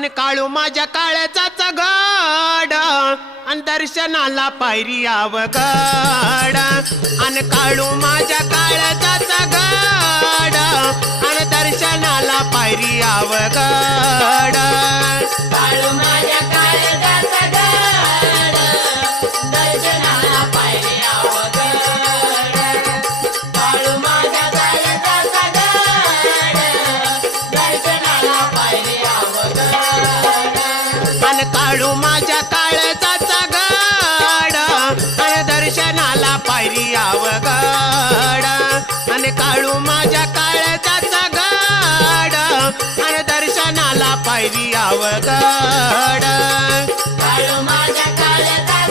आणि काळू माझ्या काळजाचा घड आणि दर्शनाला पायरी अवघड आणि काळू माझ्या काळजाचा घड आणि दर्शनाला पायरी अवघड काळू माझ्या काळजाचा घड दर्शनाला पायरी अवघड काळू माझ्या काळजाचा घड दर्शनाला पायरी अवघड आणि काळू माझ्या काळजाचा घड आणि दर्शनाला पायरी अवघड आणि काळू माझ्या काळजाचा घड आणि दर्शनाला पायरी अवघड काळू माझ्या काळजाचा